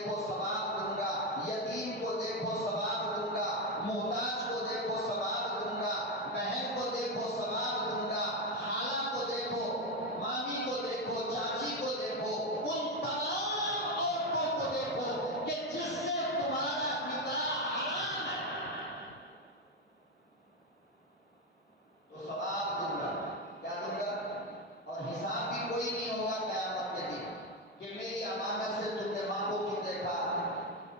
دیکھو ثواب دوں گا، یتیم کو دیکھو ثواب دوں گا، محتاج کو دیکھو ثواب دوں گا، بہن کو دیکھو ثواب دوں گا، خالہ کو دیکھو، مامی کو دیکھو، چاچی کو دیکھو، ان تمام عورتوں کو دیکھو کہ جس سے تمہارا نکاح حرام ہے تو ثواب دوں گا۔ کیا دوں گا؟ اور حساب بھی کوئی نہیں ہوگا قیامت کے دن کہ میری امانت سے تم نے ماں کو کیوں دیکھا،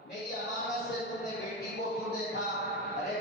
میری امانت سے تم نے بیٹی کو کیوں دیکھا۔ ارے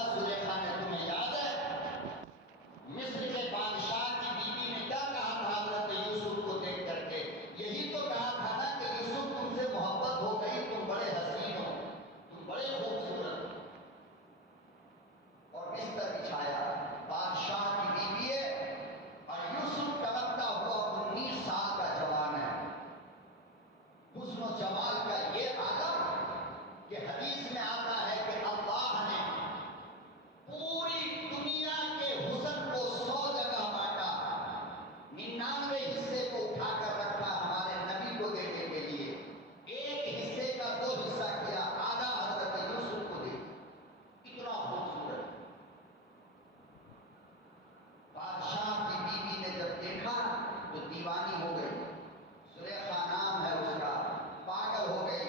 تھا زلیخا نے، تمہیں یاد ہے مصر کے بادشاہ کی بیوی نے کیا کہا تھا حضرت یوسف کو دیکھ کر کے؟ یہی تو کہا تھا نا کہ یوسف تم سے محبت ہو گئی، تم بڑے حسین ہو، تم بڑے خوبصورت ہو، اور بستر بچھایا، بادشاہ کی بیوی ہے اور یوسف ٹمکتا ہوا 19 سال کا جوان ہے، حسن و جمال کا یہ عالم کہ حدیث میں آتا ہے کہ اللہ نے پوری دنیا کے حسن کو 100 جگہ بانٹا، 99 حصے کو اٹھا کر رکھا ہمارے نبی کو دینے کے لیے، ایک حصے کا 2 حصہ کیا، آدھا حضرت یوسف کو دے، اتنا خوبصورت۔ بادشاہ کی بیوی نے جب دیکھا تو دیوانی ہو گئی، زلیخا نام ہے اس کا، پاگل ہو گئی۔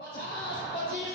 50-25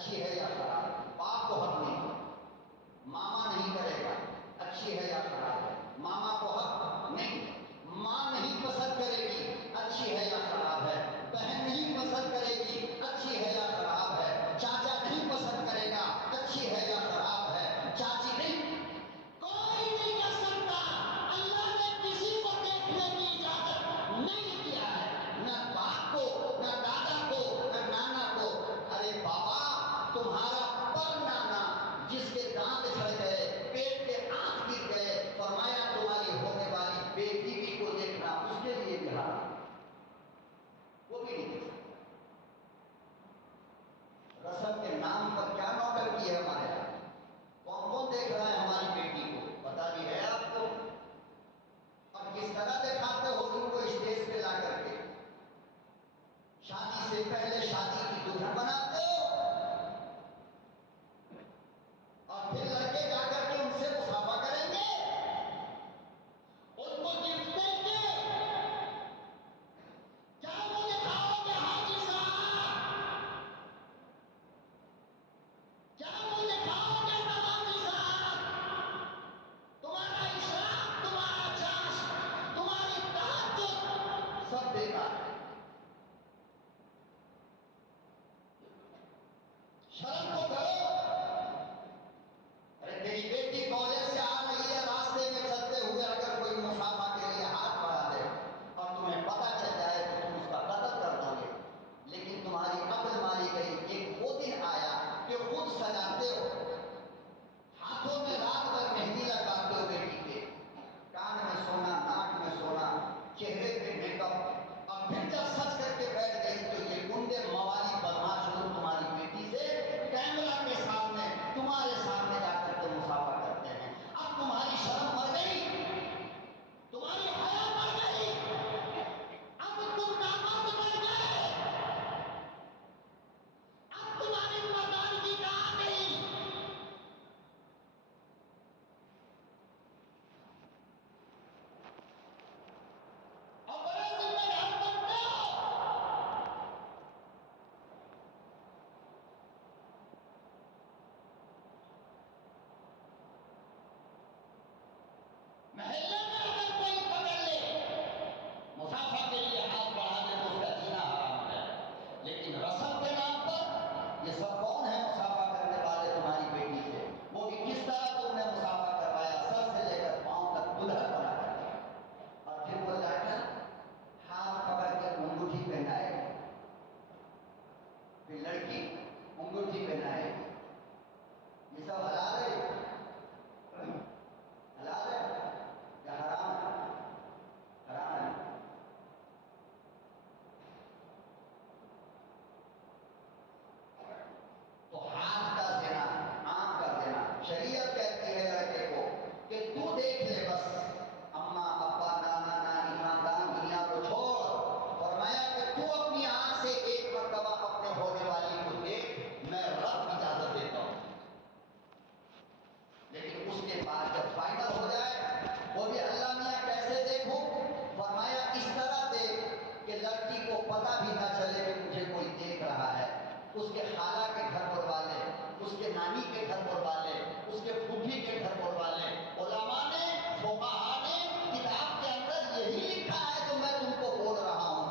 اچھی ہے یا خراب؟ باپ کو حق نہیں، ماما نہیں کرے گا، اچھی ہے یا خراب ہے؟ ماما کو حق نہیں، ماں نہیں پسند کرے گی، اچھی ہے یا خراب ہے؟ بہن نہیں پسند کرے گی، اچھی ہے یا خراب ہے؟ چاچا نہیں پسند کرے گا، اچھی ہے یا خراب ہے؟ چاچی نہیں، کوئی نہیں کر سکتا۔ اللہ نے کسی کو دیکھنے کی اجازت نہیں دیا ہے، نہ باپ کو، نہ دادا کو، نہ نانا کو۔ ارے بابا، تمہارا پر نانا جس کے دانت جھڑ گئے، پیٹ کے آنکھ گر گئے، فرمایا تمہاری ہونے والی بیٹی بھی کو دیکھنا، اس کے لیے بھی حرام، وہ بھی نہیں دیکھ سکتا۔ رسم کے نام پر کیا نوٹنکی ہے ہمارے یہاں؟ کون کون دیکھ رہا ہے ہماری بیٹی کو؟ پتا بھی ہے آپ کو؟ اور کس طرح دکھاتے ہو ان کو اسٹیج پہ لا کر کے؟ شادی سے پہلے شادی کی دلہن بناتے ہو، اور پھر لڑکے جا کر کے ان سے مصافحہ کریں گے، ان کو گفٹ دیں گے۔ کیا وہ دکھاؤ گے حاجی صاحب؟ کیا وہ دکھاؤ گے نوامی صاحب؟ تمہارا اشراق، تمہارا چاش، تمہاری تہجد سب بیکار ہے۔ شرم تو کرو۔ ارے تیری بیٹی کالج سے آ رہی ہے، راستے میں چلتے ہوئے اگر کوئی مصافحہ کے لیے ہاتھ بڑھا دے اور تمہیں پتہ چل جائے تو تم اس کا قتل کر دو گے، لیکن تمہاری عقل ماری گئی۔ ایک وہ دن آیا کہ خود سجاتے ہو، ہاتھوں میں رات بھر مہندی لگاتے ہو بیٹی کے، کان میں سونا، ناک میں سونا، چہرے پہ میک اپ، اور پھر جب سج کر کے بیٹھ گئی تو یہ گنڈے موالی بدماش لوگ تمہاری بیٹی سے کیمرہ کے سامنے، تمہارے سامنے جا کر کے مصافحہ کرتے ہیں۔ اب تمہاری شرم مر گئی، تمہاری حیا مر گئی، اب تم نامرد بن گئے، اب تمہاری مردانگی کہاں گئی؟ اب بڑے ذمہ دار بنتے ہو۔ محلے میں اگر کوئی پکڑ لے، مصافحہ کے لیے ہاتھ بڑھا دے تو اس کا جینا حرام ہے، لیکن رسم کے نام پر یہ سب کون ہے مصافحہ کرنے والے تمہاری بیٹی سے؟ وہ بھی کس طرح تم نے مصافحہ کروایا، سر سے لے کر پاؤں تک دلہن بنا کر کے، اور پھر وہ جا کر ہاتھ پکڑ کے انگوٹھی پہنائے گی، پھر لڑکی انگوٹھی پہنائے گی۔ یہ سب حلال ہے؟ حلال ہے یا حرام ہے؟ حرام ہے۔ تو ہاتھ کا زنا، آنکھ کا زنا، شریعت کہتی ہے لڑکے کو کہ تو دیکھ لے بس، اماں ابا نانا نانی خاندان دنیا کو چھوڑ، فرمایا کہ تو اپنی آنکھ سے ایک مرتبہ اپنے ہونے والی کو دیکھ، میں رب اجازت دیتا ہوں، لیکن اس کے بعد جب فائنل ہو جائے وہ بھی اللہ میاں کیسے دیکھوں؟ فرمایا اس طرح دیکھ کہ لڑکی کو پتہ بھی نہ چلے کہ مجھے کوئی دیکھ رہا ہے، اس کے خالہ کے گھر پر والے، اس کے نانی کے گھر پر والے، اس کے پھوپھی کے گھر پر والے، علماء نے، فقہاء نے کتاب کے اندر یہی لکھا ہے جو میں تم کو بول رہا ہوں۔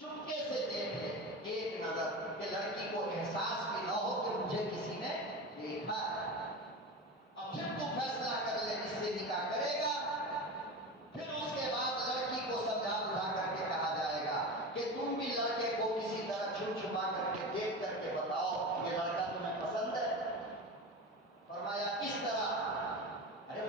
چپکے سے دیکھ لے ایک نظر، کہ لڑکی کو احساس بھی نہ ہو کہ مجھے کسی نے دیکھا ہے، اور پھر تو فیصلہ کر لے اس سے نکاح کرے گا۔ پھر اس کے بعد لڑکی کو سمجھا بجھا کر کے کہا جائے گا کہ تم بھی لڑکے کو کسی طرح چھپ چھپا کر کے دیکھ کر کے بتاؤ کہ لڑکا تمہیں پسند ہے۔ فرمایا اس طرح، ارے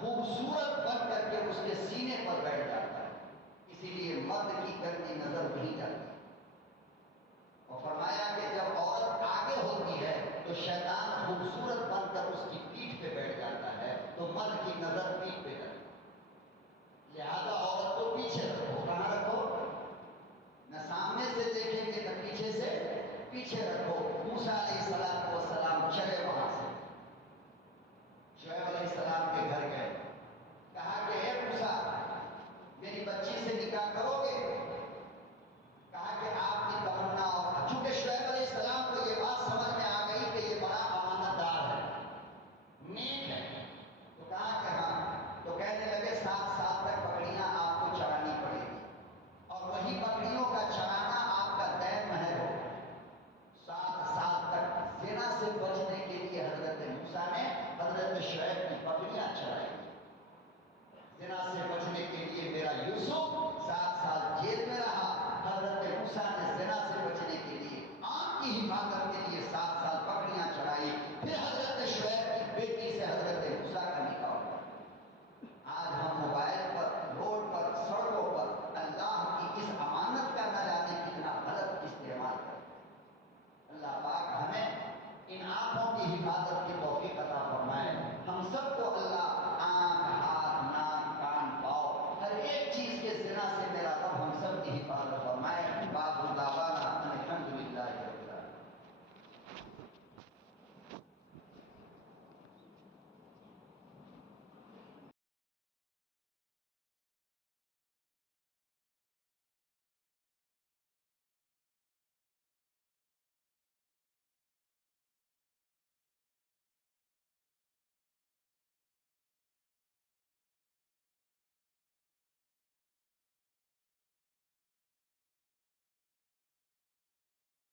خوبصورت بن کر کے اس کے سینے پر بیٹھ جاتا ہے، اسی لیے مرد کی گندی نظر وہیں جاتی ہے۔ اور فرمایا